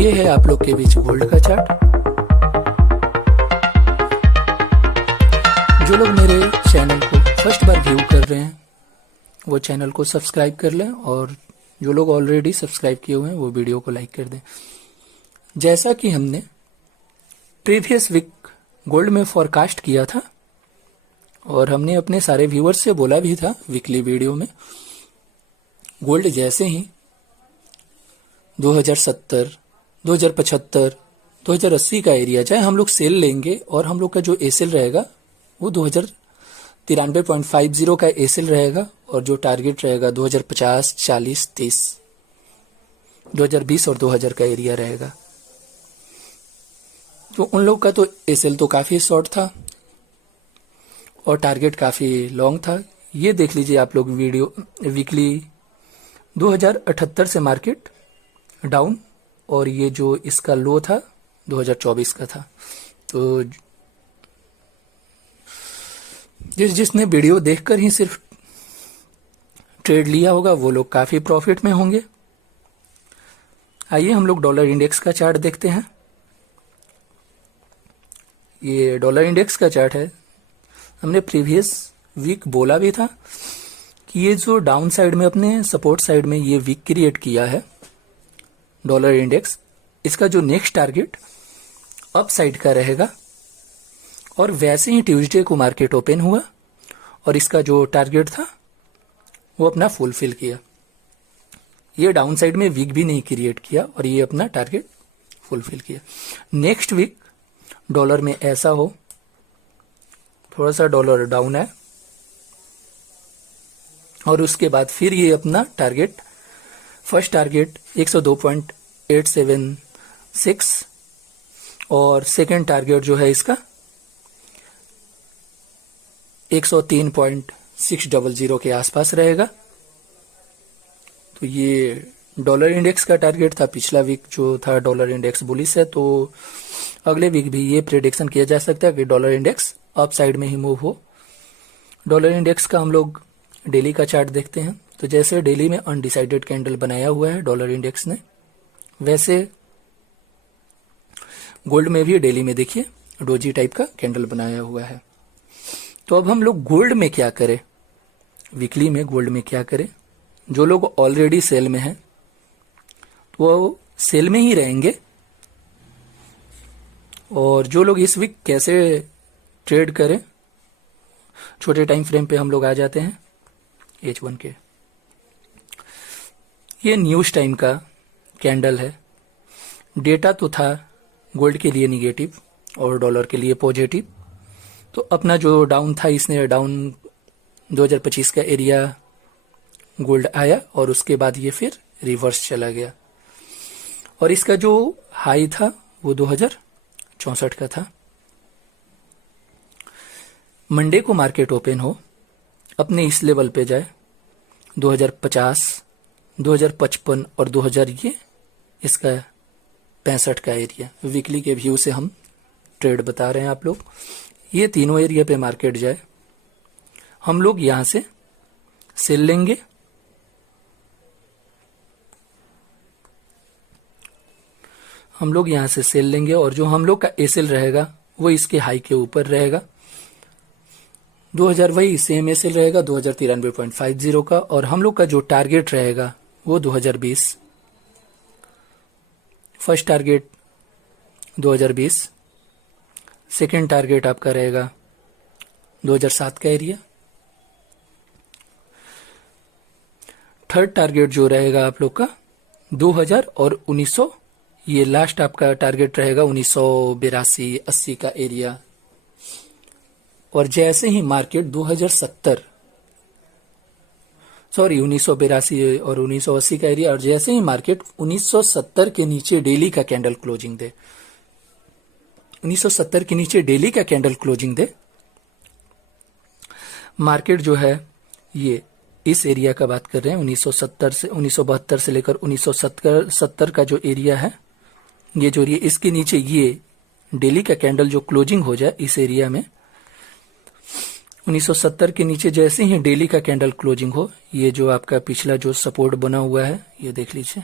ये है आप लोग के बीच गोल्ड का चार्ट। जो लोग मेरे चैनल को फर्स्ट बार व्यू कर रहे हैं वो चैनल को सब्सक्राइब कर लें, और जो लोग ऑलरेडी सब्सक्राइब किए हुए हैं वो वीडियो को लाइक कर दें। जैसा कि हमने प्रीवियस वीक गोल्ड में फॉरकास्ट किया था और हमने अपने सारे व्यूअर्स से बोला भी था वीकली वीडियो में, गोल्ड जैसे ही 2070, 2075, 2080 का एरिया जाए हम लोग सेल लेंगे, और हम लोग का जो एसेल रहेगा वो 2093.50 का एसेल रहेगा, और जो टारगेट रहेगा 2050, 40, 30, 2020 और 2000 का एरिया रहेगा। तो उन लोग का तो एसेल तो काफी शॉर्ट था और टारगेट काफी लॉन्ग था। ये देख लीजिए आप लोग वीडियो वीकली 2078 से मार्केट डाउन, और ये जो इसका लो था 2024 का था। तो जिसने वीडियो देखकर ही सिर्फ ट्रेड लिया होगा वो लोग काफी प्रॉफिट में होंगे। आइए हम लोग डॉलर इंडेक्स का चार्ट देखते हैं। ये डॉलर इंडेक्स का चार्ट है। हमने प्रीवियस वीक बोला भी था कि ये जो डाउन साइड में अपने सपोर्ट साइड में ये वीक क्रिएट किया है डॉलर इंडेक्स, इसका जो नेक्स्ट टारगेट अप साइड का रहेगा, और वैसे ही ट्यूसडे को मार्केट ओपन हुआ और इसका जो टारगेट था वो अपना फुलफिल किया। ये डाउन साइड में वीक भी नहीं क्रिएट किया और ये अपना टारगेट फुलफिल किया। नेक्स्ट वीक डॉलर में ऐसा हो, थोड़ा सा डॉलर डाउन है और उसके बाद फिर ये अपना टारगेट, फर्स्ट टारगेट 102.876 और सेकेंड टारगेट जो है इसका 103.600 के आसपास रहेगा। तो ये डॉलर इंडेक्स का टारगेट था। पिछला वीक जो था डॉलर इंडेक्स बुलिश है, तो अगले वीक भी ये प्रेडिक्शन किया जा सकता है कि डॉलर इंडेक्स अप साइड में ही मूव हो। डॉलर इंडेक्स का हम लोग डेली का चार्ट देखते हैं। तो जैसे डेली में अनडिसाइडेड कैंडल बनाया हुआ है डॉलर इंडेक्स ने, वैसे गोल्ड में भी डेली में देखिए डोजी टाइप का कैंडल बनाया हुआ है। तो अब हम लोग गोल्ड में क्या करें, वीकली में गोल्ड में क्या करें। जो लोग ऑलरेडी सेल में हैं तो वो सेल में ही रहेंगे, और जो लोग इस वीक कैसे ट्रेड करें, छोटे टाइम फ्रेम पे हम लोग आ जाते हैं H1 के। ये न्यूज टाइम का कैंडल है। डेटा तो था गोल्ड के लिए निगेटिव और डॉलर के लिए पॉजिटिव। तो अपना जो डाउन था, इसने डाउन 2025 का एरिया गोल्ड आया और उसके बाद ये फिर रिवर्स चला गया, और इसका जो हाई था वो 2064 का था। मंडे को मार्केट ओपन हो, अपने इस लेवल पे जाए 2050, 2055 और 2000, ये इसका 65 का एरिया। वीकली के व्यू से हम ट्रेड बता रहे हैं आप लोग। ये तीनों एरिया पे मार्केट जाए, हम लोग यहां से सेल लेंगे, हम लोग यहां से सेल लेंगे, और जो हम लोग का एसेल रहेगा वो इसके हाई के ऊपर रहेगा। 2000 वही सेम एसेल रहेगा 2093.50 का, और हम लोग का जो टारगेट रहेगा वो 2020, फर्स्ट टारगेट 2020, सेकेंड टारगेट आपका रहेगा 2007 का एरिया, थर्ड टारगेट जो रहेगा आप लोग का 2000 और 1900, ये लास्ट आपका टारगेट रहेगा 1982, 80 का एरिया। और जैसे ही मार्केट 1982 और 1980 का एरिया, और जैसे ही मार्केट 1970 के नीचे डेली का कैंडल क्लोजिंग दे, 1970 के नीचे डेली का कैंडल क्लोजिंग दे, मार्केट जो है ये इस एरिया का बात कर रहे हैं 1970 से 1972 से लेकर 1970 का जो एरिया है, ये जो एरिया इसके नीचे ये डेली का कैंडल जो क्लोजिंग हो जाए इस एरिया में 1970 के नीचे, जैसे ही डेली का कैंडल क्लोजिंग हो, ये जो आपका पिछला जो सपोर्ट बना हुआ है ये देख लीजिए,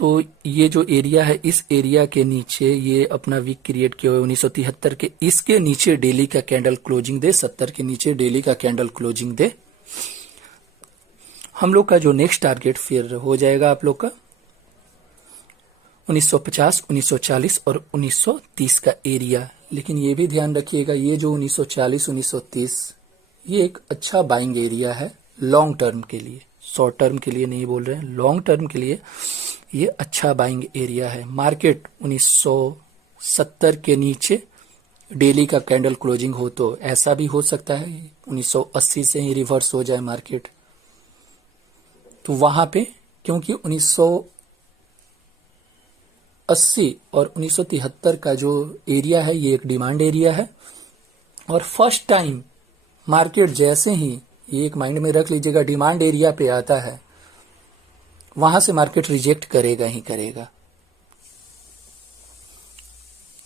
तो ये जो एरिया है, इस एरिया के नीचे ये अपना वीक क्रिएट किया हुआ 1973 के, इसके नीचे डेली का कैंडल क्लोजिंग दे, 70 के नीचे डेली का कैंडल क्लोजिंग दे। हम लोग का जो नेक्स्ट टारगेट फिर हो जाएगा आप लोग का 1950, 1940 और 1930 का एरिया। लेकिन ये भी ध्यान रखिएगा, ये जो 1940, 1930 ये एक अच्छा बाइंग एरिया है लॉन्ग टर्म के लिए, शॉर्ट टर्म के लिए नहीं बोल रहे हैं, लॉन्ग टर्म के लिए ये अच्छा बाइंग एरिया है। मार्केट 1970 के नीचे डेली का कैंडल क्लोजिंग हो तो ऐसा भी हो सकता है 1980 से ही रिवर्स हो जाए मार्केट, तो वहां पे क्योंकि 1980 और 1973 का जो एरिया है ये एक डिमांड एरिया है, और फर्स्ट टाइम मार्केट जैसे ही, ये एक माइंड में रख लीजिएगा, डिमांड एरिया पे आता है वहां से मार्केट रिजेक्ट करेगा ही करेगा,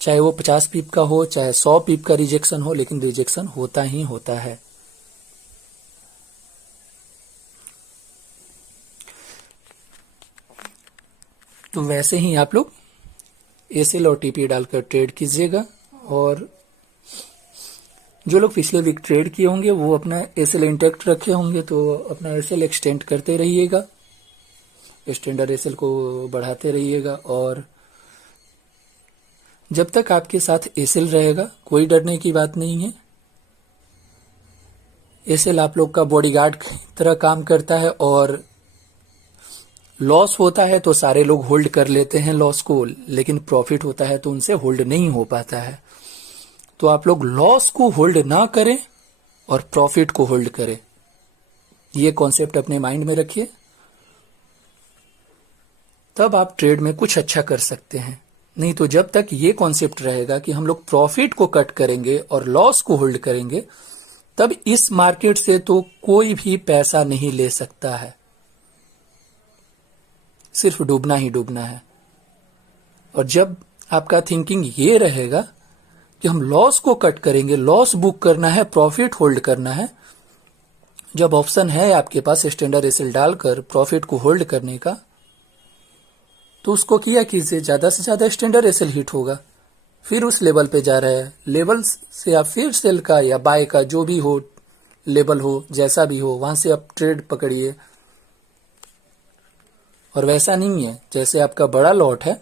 चाहे वो 50 पिप का हो चाहे 100 पिप का रिजेक्शन हो, लेकिन रिजेक्शन होता ही होता है। तो वैसे ही आप लोग एसएल और टीपी डालकर ट्रेड कीजिएगा, और जो लोग पिछले वीक ट्रेड किए होंगे वो अपना एसएल इंटैक्ट रखे होंगे तो अपना एसएल एक्सटेंड करते रहिएगा, एक्सटेंडर एसएल को बढ़ाते रहिएगा, और जब तक आपके साथ एसएल रहेगा कोई डरने की बात नहीं है। एसएल आप लोग का बॉडीगार्ड की तरह काम करता है, और लॉस होता है तो सारे लोग होल्ड कर लेते हैं लॉस को, लेकिन प्रॉफिट होता है तो उनसे होल्ड नहीं हो पाता है। तो आप लोग लॉस को होल्ड ना करें और प्रॉफिट को होल्ड करें, ये कॉन्सेप्ट अपने माइंड में रखिए, तब आप ट्रेड में कुछ अच्छा कर सकते हैं। नहीं तो जब तक ये कॉन्सेप्ट रहेगा कि हम लोग प्रॉफिट को कट करेंगे और लॉस को होल्ड करेंगे, तब इस मार्केट से तो कोई भी पैसा नहीं ले सकता है, सिर्फ डूबना ही डूबना है। और जब आपका थिंकिंग ये रहेगा कि हम लॉस को कट करेंगे, लॉस बुक करना है, प्रॉफिट होल्ड करना है, जब ऑप्शन है आपके पास स्टैंडर्ड एसएल डालकर प्रॉफिट को होल्ड करने का, तो उसको किया कीजिए, ज्यादा से ज्यादा स्टैंडर्ड एसएल हिट होगा, फिर उस लेवल पे जा रहा है, लेवल से आप फिर सेल का या बाय का जो भी हो लेवल हो, जैसा भी हो, वहां से आप ट्रेड पकड़िए। और वैसा नहीं है जैसे आपका बड़ा लॉट है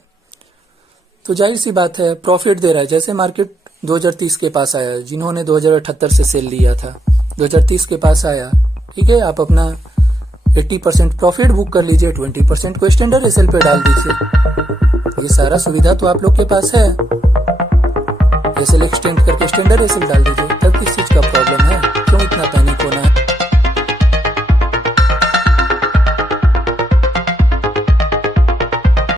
तो जाहिर सी बात है प्रॉफिट दे रहा है, जैसे मार्केट 2030 के पास आया, जिन्होंने 2078 से सेल लिया था 2030 के पास आया, ठीक है, आप अपना 80% प्रॉफिट बुक कर लीजिए, 20% को स्टैंडर्ड एसएल पे डाल दीजिए, ये सारा सुविधा तो आप लोग के पास है। एसएल एक्सटेंड करके स्टैंडर्ड एसएल डाल दीजिए, तब किस चीज का प्रॉब्लम है, क्यों इतना पैनिक